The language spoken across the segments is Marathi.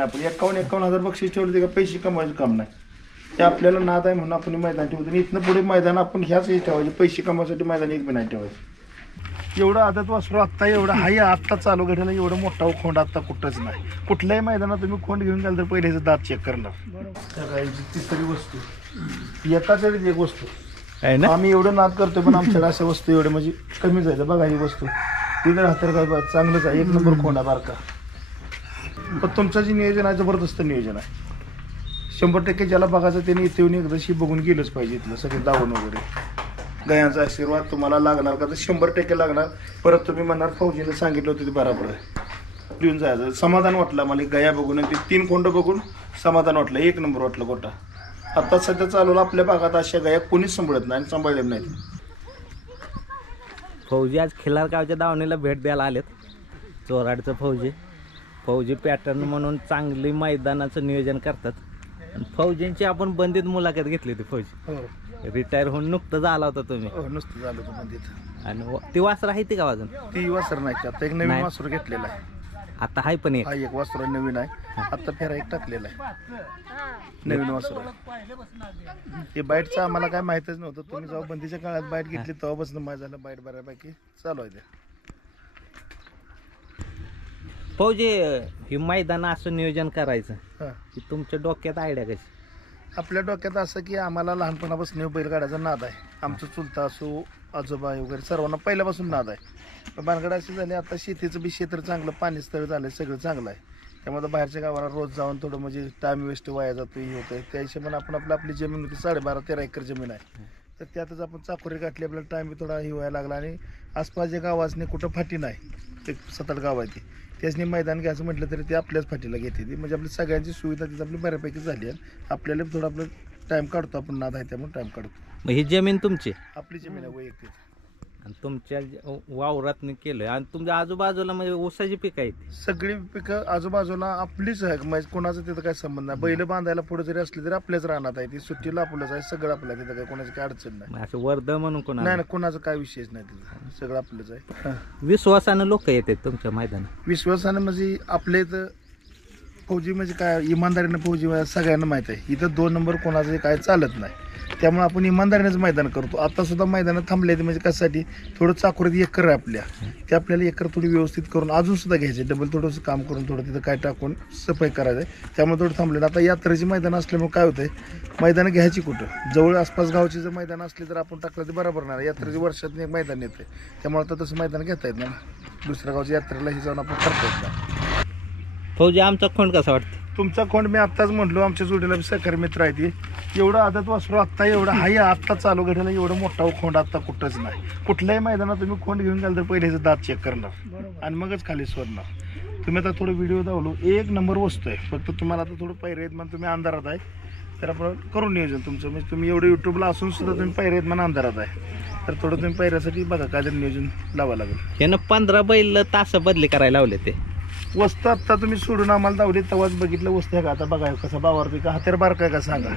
नाही आपण 51,000 बक्षीस ठेवले का पैसे कमवायचं काम नाही. ते आपल्याला नाद आहे म्हणून आपण मैदान ठेवतो. इथनं पुढे मैदान आपण ह्याच ठेवायचे, पैसे कमवायसाठी मैदान एक बी नाही ठेवायचं. एवढं आदत वासरू आत्ता एवढं हाय आत्ता चालू घडलं, एवढं मोठा खोंड आत्ता कुठंच नाही. कुठल्याही मैदानात तुम्ही खोंड घेऊन गेला तर पहिले ह्याचं दात चेक करणार. तिसरी वस्तू एकाच एक वस्तू आहे ना. आम्ही एवढं नाद करतो पण आमच्याकडे अशा वस्तू एवढे म्हणजे कमीच आहे. बघा ही वस्तू तिथे राहतं काय चांगलंच आहे, एक नंबर खोंड आहे बारका. पण तुमचं जे नियोजन आहे जबरदस्त नियोजन आहे. 100% ज्याला बघायचं त्याने इथे येऊन एकदाशी बघून गेलंच पाहिजे. इथलं सगळे दावण वगैरे गयांचा आशीर्वाद तुम्हाला लागणार का तर 100% लागणार. परत तुम्ही म्हणणार फौजीने सांगितलं होतं ते बरोबर आहे, घेऊन जायचं. समाधान वाटलं मला गया बघून आणि ते 3 खोंड बघून समाधान वाटलं. एक नंबर वाटलं गोटा. आता सध्या चालवलं आपल्या भागात अशा गया कोणीच सांभाळत नाही आणि सांभाळले नाहीत. फौजी आज खिलारगावच्या दावणीला भेट द्यायला आलेत. चोराडचं फौजी पॅटर्न म्हणून चांगली मैदानाचं नियोजन करतात. फौजींची आपण बंदीत मुलाखत घेतली होती. फौजी रिटायर होऊन नुकतंच आला होता तुम्ही. नुसतं झालं होतं बंदीत. आणि ती वासर आहे ती का अजून? ती वासर नाही, आता एक नवीन वासर घेतलेला आहे. आता आहे पण एक वासर नवीन आहे, आता फेरा एक टाकलेला आहे नवीन वासर. ते बाईटचं आम्हाला काय माहितच नव्हतं. तुम्ही जेव्हा बंदीच्या काळात बाईट घेतली तेव्हापासून माझं झालं बाईट बऱ्यापैकी चालू आहे. फौजी हे मैदान असं नियोजन करायचं की तुमच्या डोक्यात आयडिया कशी? आपल्या डोक्यात असं की आम्हाला लहानपणापासून बैलगाड्याचा नाद आहे. आमचं चुलता असो आजोबा वगैरे सर्वांना पहिल्यापासून नाद आहे. भानगड अशी झाली आता शेतीचं बी क्षेत्र चांगलं, पाणी स्थळ झालं, सगळं चांगलं आहे. त्यामुळे बाहेरच्या गावाला रोज जाऊन थोडं म्हणजे टाइम वेस्ट वाया जातो हे होतं. त्या हिशोबाने आपण आपली जमीन होती 12.5-13 एकर जमीन आहे. तर त्यातच आपण चाकोरी गाठली. आपल्याला टाइम बी थोडा हे व्हायला लागला आणि आसपास जे गावासने कुठं फाटी नाही, ते 7-8 गाव आहे ती त्याचनी मैदान घ्यायचं म्हटलं तरी ते आपल्याच फाटीला घेते ती. म्हणजे आपली सगळ्यांची सुविधा तिथं आपली बऱ्यापैकी झाली आहे. आपल्याला थोडं आपलं टाइम काढतो आपण, नाद आहे त्यामुळे टाइम काढतो. ही जमीन तुमची? आपली जमीन आहे वैयक्तिक. आणि तुमच्या वावरात केलं आणि तुमच्या आजूबाजूला म्हणजे ऊसाची पिकं आहेत? सगळी पिकं आजूबाजूला आपलीच आहे. म्हणजे कोणाचं तिथं काय संबंध नाही. बैल बांधायला पुढे जरी असले तरी आपल्याच राहणार आहे. ती सुट्टीला आपलंच आहे, सगळं आपलं. तिथं काय कोणाची काय अडचण नाही. असं वर्ध म्हणून कोणा नाही, कोणाचं काय विशेष नाही. तिथं सगळं आपलंच आहे. विश्वासानं लोक येतात तुमच्या मैदानात? विश्वासानं म्हणजे आपल्या इथं फौजी म्हणजे काय इमानदारीनं फौजी सगळ्यांना माहित आहे. इथं 2 नंबर कोणाचं काय चालत नाही. त्यामुळे आपण इमानदारीनेच मैदान करतो. आता सुद्धा मैदानात थांबले म्हणजे कशासाठी थोडं चाकोरीत एकर आहे आपल्या, ते आपल्याला एकर थोडी व्यवस्थित करून अजून सुद्धा घ्यायचे. डबल थोडंसं काम करून थोडं तिथं काय टाकून सफाई करायचं. त्यामुळे थोडं थांबले. आता यात्रेची मैदान असल्यामुळे काय होतंय, मैदानं घ्यायची कुठं जवळ आसपास गावची जर मैदान असली तर आपण टाकलं ते बरोबर नाही. यात्रेची वर्षातून एक मैदान येते, त्यामुळे आता तसं मैदान घेता येत नाही. दुसऱ्या गावच्या यात्रेला ही जाऊन आपण करता येत नाही. फौजी आमचा खोंड कसा वाटतं? तुमचा खोंड मी आत्ताच म्हटलो, आमच्या जोडीला सहकारी मित्र आहे ती. एवढं आदत वासरू आत्ता एवढं हाय आत्ता चालू घडलं, एवढं मोठा खोंड आत्ता कुठंच नाही. कुठल्याही मैदानात तुम्ही खोंड घेऊन गेला तर पहिले ह्याचं दात चेक करणार आणि मगच खाली सोडणार. तुम्ही आता थोडं व्हिडिओ दावलो, एक नंबर वस्तू आहे. फक्त तुम्हाला आता थोडं पैरे आहेत म्हणून तुम्ही अंधारात आहे, तर आपण करून नियोजन तुमचं. म्हणजे तुम्ही एवढं युट्यूबला असून सुद्धा तुम्ही पैरे आहेत म्हणून अंधारात आहे, तर थोडं तुम्ही पैऱ्यासाठी बघा काय नियोजन लावावं लागेल. यानं 15 बैल तास बदली करायला लावले. ते वस्तू आत्ता तुम्ही सोडून आम्हाला दावली तेव्हाच बघितलं वस्तू आहे का. आता बघा कसा बावारती का हातेर बारका आहे का सांगा.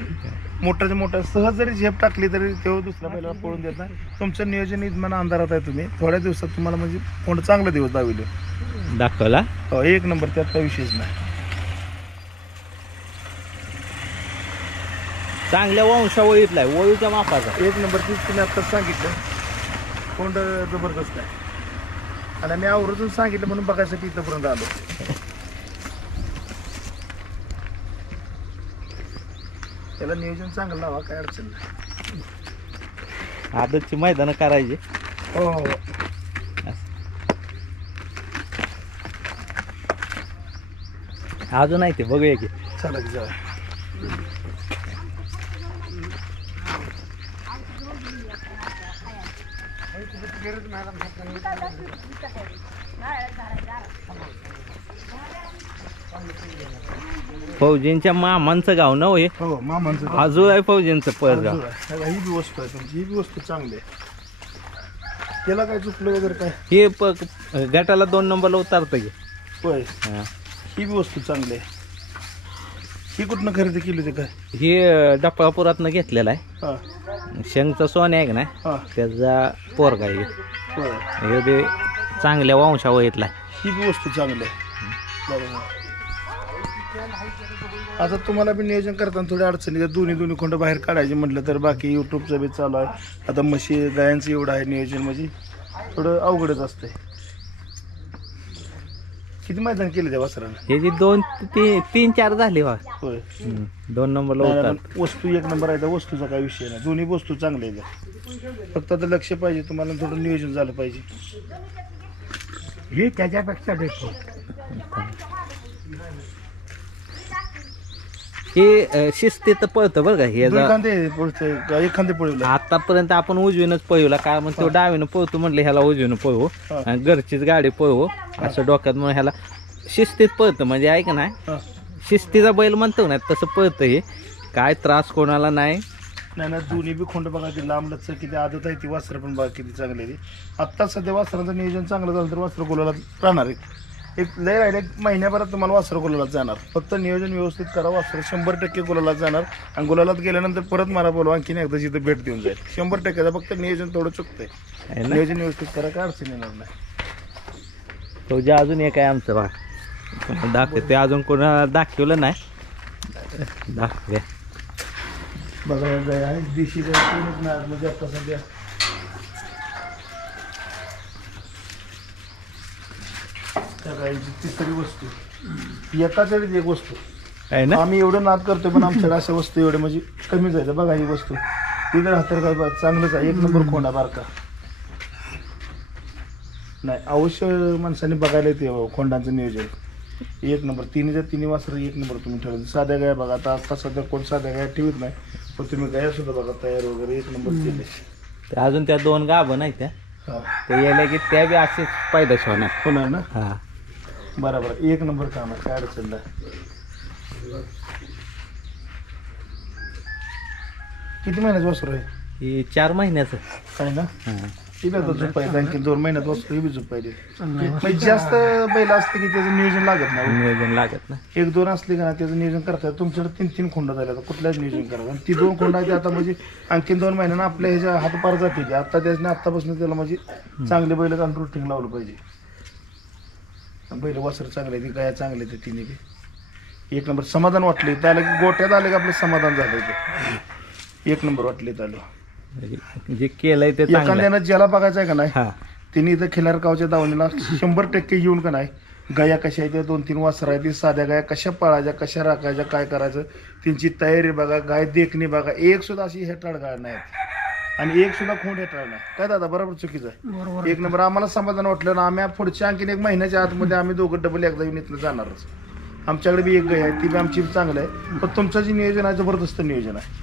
मोठ्याच्या मोठ्या सहज जरी झेप टाकली तरी तेव्हा दुसऱ्या बैलाला पळून देत नाही. तुमचं नियोजन इतमान अंधारात आहे. तुम्ही थोड्या दिवसात तुम्हाला म्हणजे कोण चांगला दिवस दाखवला. हो, एक नंबर, त्यात काही विशेष नाही. चांगल्या वंशावळीतला वळूच्या मापाचा एक नंबर. तीच तुम्ही आत्ताच सांगितलं, कोंड जबरदस्त आहे. आणि आम्ही आवर्जून सांगितलं म्हणून बघायसाठी इथंपर्यंत आलो. त्याला नियोजन चांगलं लावा, काय अडचण नाही. आदतची मैदान करायची. हो हो, अजून आहे ते बघूया की. चला की जाऊया. फौजींच्या मामांचं गाव ना हे? हो, मामांचं. आजू आहे फौजींचं पळगाव. ही बी वस्तू आहे तुमची, ही बी वस्तू चांगली आहे. त्याला काय चुकलं वगैरे काय? हे गटाला 2 नंबरला उतारतं की. होय, ही बी वस्तू चांगली आहे. ही कुठनं खरेदी केली होती काय? हे डफळापुरातनं घेतलेला आहे. हां, शेंगचा सोन आहे का ना, त्याचा पोरगा आहे. हे बी चांगल्या वंशावळीतला आहे. ही बी वस्तू चांगली आहे. बरोबर. आता तुम्हाला बी नियोजन करताना थोडी अडचणी येतात. दोन्ही खोंड बाहेर काढायचे म्हटलं तर बाकी युट्यूबचं बी चालू आहे. आता म्हशी गायांचं एवढं आहे नियोजन म्हणजे थोडं अवघडच असतंय. किती मैदान केले त्या वासरानं? हे जे 2-3-4 झाले बा. होय. 2 नंबरला नाही, होतात. पण वस्तू एक नंबर आहे त्या वस्तूचा काही विषय नाही. दोन्ही वस्तू चांगल्या आहेत. फक्त आता लक्ष पाहिजे तुम्हाला, थोडं नियोजन झालं पाहिजे. हे त्याच्यापेक्षा देतो. हे शिस्तीत पळतं बरं का हे एखादे पळवलं. आतापर्यंत आपण उजवीनच पळवला काय म्हणतो तो डावीनं पळतो म्हणलं ह्याला उजवीनं पळवू आणि घरचीच गाडी पळवू असं डोक्यात म्हणून ह्याला शिस्तीत पळतं. म्हणजे ऐक ना, शिस्तीचा बैल म्हणतो ना तसं पळतं. हे काय त्रास कोणाला नाही. नाही दोन्ही बी खोंड बघा की लांब लचक किती आदत आहे ती. वासरं पण बघा किती चांगली आहे. आत्ता सध्या वासरांचं नियोजन चांगलं झालं तर वासरं गोलाला राहणार आहे. एक लय राहिले, एक महिन्याभरात तुम्हाला वासरं गोलाला जाणार. फक्त नियोजन व्यवस्थित करा, वासरं 100% गोलाला जाणार. आणि गोलालात गेल्यानंतर परत मला बोलवा, आणखीन एकदा तिथं भेट देऊन जाईल. 100%. फक्त नियोजन थोडं चुकतंय. नियोजन व्यवस्थित करा, काय अडचण येणार नाही. तो जे अजून एक आहे आमचं बा दाखव ते अजून कोणाला दाखवलं नाही. दाखव बघा गाय आहे देशी गाय कोणच नाही म्हणजे आता सध्या. त्या गायची तिसरी वस्तू एकाच वेळी एक वस्तू आहे ना. आम्ही एवढं नाद करतोय पण आमच्याकडे अशा वस्तू एवढे म्हणजे कमी जायचं. बघा ही वस्तू तिथे हातर काय चांगलंच आहे. एक नंबर खोंडा बारका नाही. अवश्य माणसाने बघायला येते खोंडांचं नियोजन एक नंबर. तिन्ही वासरं एक नंबर तुम्ही ठेवलं. साध्या गाय बघा आता सध्या कोण साध्या गाय ठेवत नाही, पण तुम्ही गाया सुद्धा बघा तयार वगैरे एक नंबर केले. ते अजून त्या 2 गाभं नाही त्या ते यायला की त्या बी असेच पैदाश होणार. होणार ना. हा बरोबर एक नंबर काम आहे, काय अडचण नाही. किती महिन्याचं वासरू आहे? हे 4 महिन्याचं काय ना. हा तिला तर झोपायचं आणखी 2 महिन्यात वासरू बी झोपायचे. म्हणजे जास्त बैल असते की त्याचं नियोजन लागत नाही. नियोजन लागत ना. 1-2 असले का ना त्याचं नियोजन करता येतं. तुमच्याकडे 3-3 खोंड झाले आता कुठल्याच नियोजन करायचं. आणि ती 2 खोंड आहे आता म्हणजे आणखीन 2 महिन्यानं आपल्या ह्याच्या हातपार जाते की आता त्याच्याने आत्तापासून त्याला म्हणजे चांगले बैल आणि रुटीन लावलं पाहिजे. बैल वासर चांगले ती गाया चांगले ते तिने बी एक नंबर. समाधान वाटले त्याला की गोट्यात आले की आपलं समाधान झालं ते. एक नंबर वाटले त्याला. जे केलंय ते चांगलं. एखाद्यानं ज्याला बघायचं आहे का नाही हा तिने इथं खिलारगावच्या दावणीला 100% येऊन का नाही गाया कशा आहेत, 2-3 वासरं आहेत, ती साध्या गाया कशा पाळायच्या, कशा राखायच्या, काय करायचं त्यांची तयारी बघा. गाय देखणी बघा. एक सुद्धा अशी हेटाळ गाय नाही आणि एक सुद्धा खोंड हेटाळ नाही. काय दादा बरोबर चुकीचं आहे. एक नंबर. आम्हाला समाधान वाटलं ना. आम्ही पुढच्या आणखीन 1 महिन्याच्या आतमध्ये आम्ही दोघं डबल एकदा येऊन इथलं जाणारच. आमच्याकडे बी एक गाय आहे, ती बी आमची चांगलं आहे. पण तुमचं जे नियोजन आहे जबरदस्त नियोजन आहे.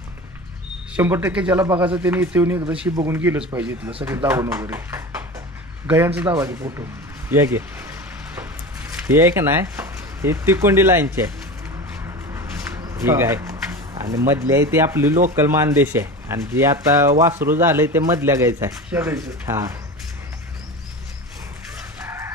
100% ज्याला बघायचं त्याने इथे येऊन एकदाशी बघून गेलंच पाहिजे. इथलं सगळे दावण वगैरे गायांचं दावाचे फोटो या घे. हे आहे का नाही हे तिकोंडी लाईनची आहे ही गाय आणि मधली आहे ती आपली लोकल मानदेश आहे. आणि जे आता वासरू झालंय ते मधल्या गायचं आहे. हा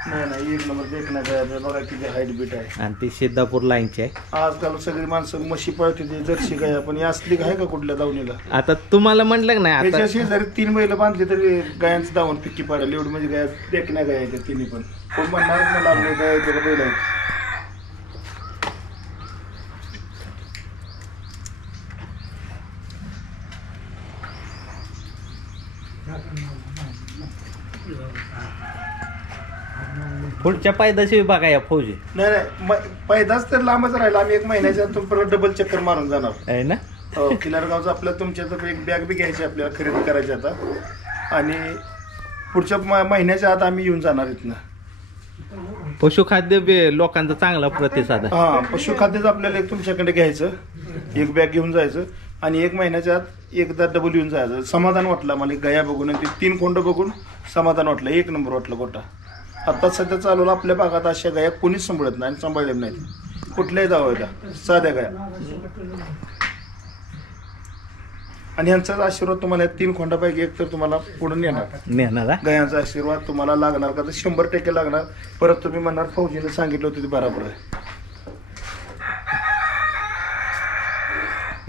नाही एक नंबर देखना गाय बघा किती हाईट बीट आहे. आणि ती सिद्धापूर लाईनची आहे. आजकाल सगळी माणसं म्हशी पळते ते जर्सी गाय. पण असली आहे का कुठल्या दावणीला? आता तुम्हाला म्हटलं नाही आता त्याच्याशी जरी 3 बैल बांधले तरी गायांचं दावण पिक्की पाडेल एवढी म्हणजे गाय देखण्या गाय आहेत त्या तिन्ही पण. कोण म्हणणार मला आपल्या गाय त्याला बैल आहेत. पुढच्या पायदाशी बघा या फौजी नाही पैदाच तर लांबच राहिला. आम्ही 1 महिन्याच्या आत परत डबल चक्कर मारून जाणार आहे ना. हो किल्लारगावचं आपल्याला तुमच्या तर एक बॅग बी घ्यायची आपल्याला खरेदी करायची आता. आणि पुढच्या महिन्याच्या आत आम्ही येऊन जाणार इथनं. पशुखाद्य बी लोकांचा चांगला प्रतिसाद आहे. हा पशुखाद्यच आपल्याला एक तुमच्याकडे घ्यायचं. एक बॅग घेऊन जायचं आणि 1 महिन्याच्या आत एकदा डबल येऊन जायचं. समाधान वाटलं मला गाया बघून आणि ते 3 खोंड बघून समाधान वाटलं. 1 नंबर वाटलं गोटा. आता सध्या चालवलं आपल्या भागात अशा गाया कोणीच सांभाळत नाही आणि सांभाळल्या नाहीत. कुठल्याही दावायला साध्या गाया. आणि यांचाच आशीर्वाद तुम्हाला 3 खोंडापैकी एक तर तुम्हाला पुढे नेणार. गायांचा आशीर्वाद तुम्हाला लागणार का तर 100% लागणार. परत तुम्ही म्हणणार फौजीने सांगितलं होतं ते बरोबर आहे.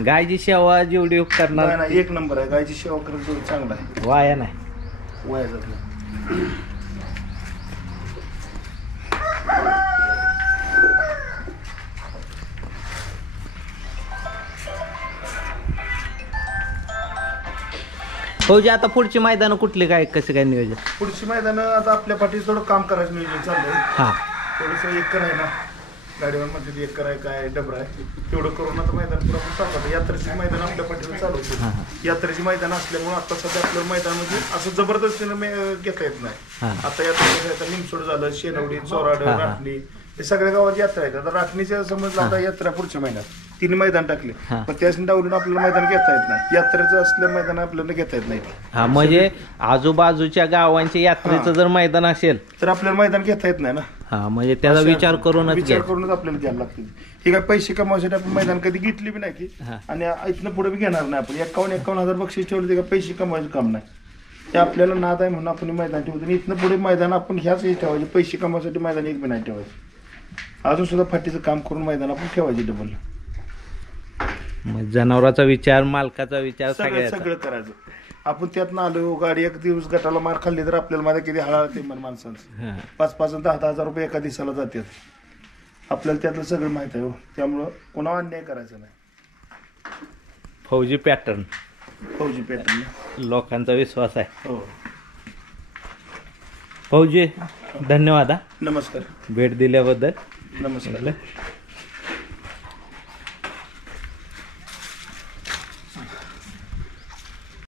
गायची सेवा जेवढी करणार नाही 1 नंबर आहे. गायची सेवा करणं तेवढं चांगलं आहे. वाया नाही. वाया जात नाही. फौजी आता पुढची मैदानं कुठली काय कसं काय नियोजन? पुढची मैदानं आता आपल्या पाठीत थोडं काम करायचं नियोजन चाललंय. हां थोडंसं एकर आहे ना गाडीवर मध्ये एकर आहे काय डबरा आहे तेवढं करून आता मैदान पुरा चालतं. यात्रेची मैदान आपल्या पाठीवर चालू होते. यात्रेची मैदान असल्यामुळे आता सध्या आपल्याला मैदान म्हणजे असं जबरदस्तीनं घेता येत नाही. आता यात्रा निमसोड झालं, शेनवडी, चोराड, राटणी हे सगळ्या गावात यात्रा आहेत. आता राटणीच्या समजलं आता यात्रा पुढच्या महिन्यात 3 मैदान टाकले पण त्याच डावलून आपल्याला मैदान घेता येत नाही. यात्रेचं असलं मैदान आपल्याला घेता येत नाही. हा म्हणजे आजूबाजूच्या गावांच्या यात्रेचं जर मैदान असेल तर आपल्याला मैदान घेता येत नाही ना. हा म्हणजे त्याचा विचार करूनच आपल्याला घ्यायला लागते. हे काय पैसे कमावण्यासाठी आपण मैदान कधी घेतली बी नाही की आणि इथनं पुढे बी घेणार नाही आपण. 51,000 बक्षीस ठेवले ते का पैसे कमवायचं काम नाही. ते आपल्याला नाद आहे म्हणून आपण मैदान ठेवतो आणि इथनं पुढे मैदान आपण ह्याच ठेवायचे. पैसे कमावण्यासाठी मैदान एक बी नाही ठेवायचं. अजून सुद्धा फाटीचं काम करून मैदान आपण ठेवायचे डबल. जनावराचा विचार, मालकाचा विचार सगळं करायचं. आपण त्यातनं आलो गाडी एक दिवस गटाला मार खाल्ली तर आपल्याला माझ्या किती हळा ते माणसांचं 5,000 आणि 10,000 रुपये एका दिवसाला जातात. आपल्याला त्यातलं सगळं माहित आहे हो. त्यामुळं कोणावर अन्याय करायचा नाही. फौजी पॅटर्न लोकांचा विश्वास आहे. हो फौजी धन्यवाद. नमस्कार. भेट दिल्याबद्दल नमस्कार.